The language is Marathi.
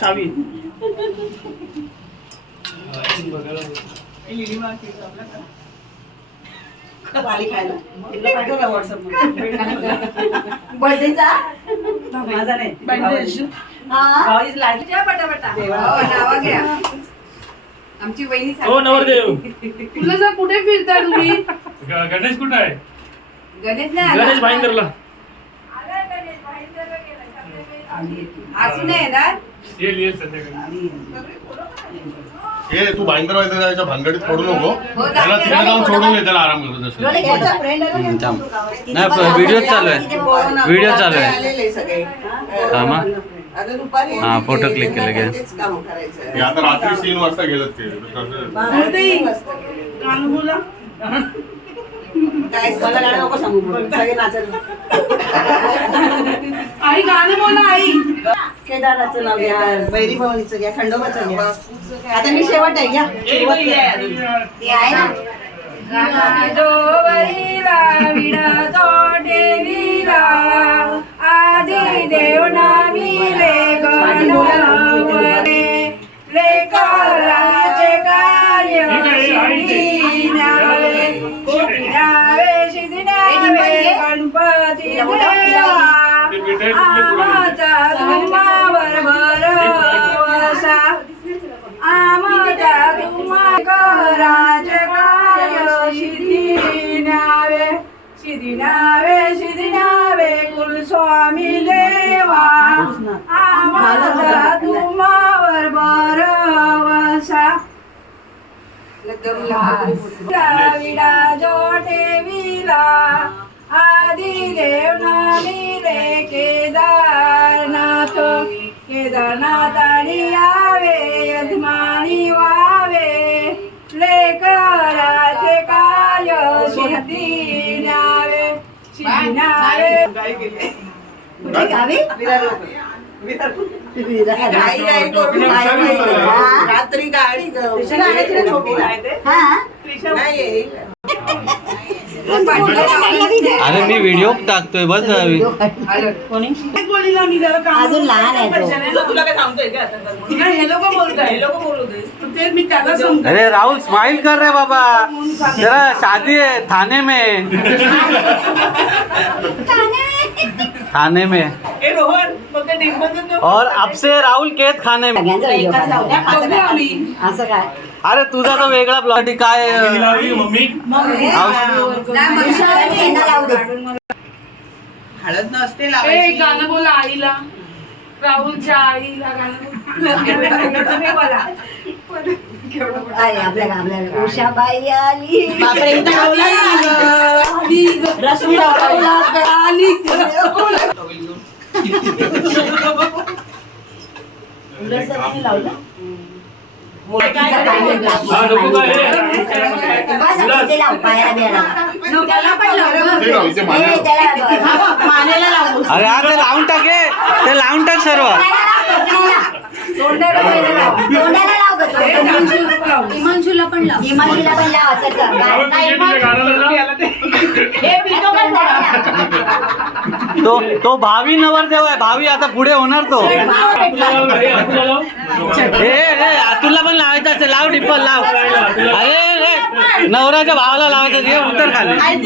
चावी. बर्थडेचा? माझा नाही. हा? पटापटा. घ्या. आमची वहिनी हो. नवरदेव. तुला कुठे फिरता तुम्ही? गणेश कुठं आहे? गणेश नाही. गणेश भाईंदरला. ये तू तो भानगडीत पडू नको। त्याला तिथे जाऊन सोडून त्याला आराम नाही व्हिडिओ चालू आहे. व्हिडिओ चालू आहे. हा हा. फ़ोटो क्लिक केले गेले आता रात्री तीन वाजता गेलं ते मला गाणं नको सांगू. मग. सगळे नाचत आई गाणं बोला आई. केदाराचं नाव घ्या बैरी भवानीचं घ्या खंडोबाचं घ्या. आता मी शेवट आहे घ्या. शेवट आहे. ते आहे ना? आमाचा तुम्हावर भरवसा. आमच्या तुम्हाराज कार्य शिधी नावे शिधी नावे शिधी नावे कुलस्वामी देवा भरवसा. विडा आणि यावे यजमानी व्हावे लेकराचे कार्य सिद्धी न्यावे कुठे गावी. हा. रात्री गाडी ग- त्रिशा गाण्याची ना छोटीला. हा नाही. अरे मी व्हिडिओ टाकतोय बस कोणी अजून लहान आहे तो. तुला काय सांगतोय का आता? हे लोक बोलताय हे लोक बोलत ते मी त्याला सांगतो अरे राहुल स्माइल कर रहे बाबा. तेरा शादी है थाने में. थाने में. ए रोहन और अब से राहुल केत खाने में. असं काय? अरे तुझा तो वेगळा ब्लॉग काय मम्मी लावली, मम्मी? औष- यांना लावू दे. हळद नसते ए लावायची. गाणं बोला आईला. राहुलच्या आईला गाणं उषाबाई आली. बापरे अरे हा ते लावून टाक हे. ते लावून टाक सर्व पण लाव. हिमांशूला पण लाव हिमांशूला पण लाव असं तो तो भावी नवरदेव आहे. भावी आता पुढे होणार तो. हे तुला पण लावायचं असेल. लाव डिप्पल लाव. अरे नवऱ्याच्या भावाला लावायचं हे उत्तर खाली. काय?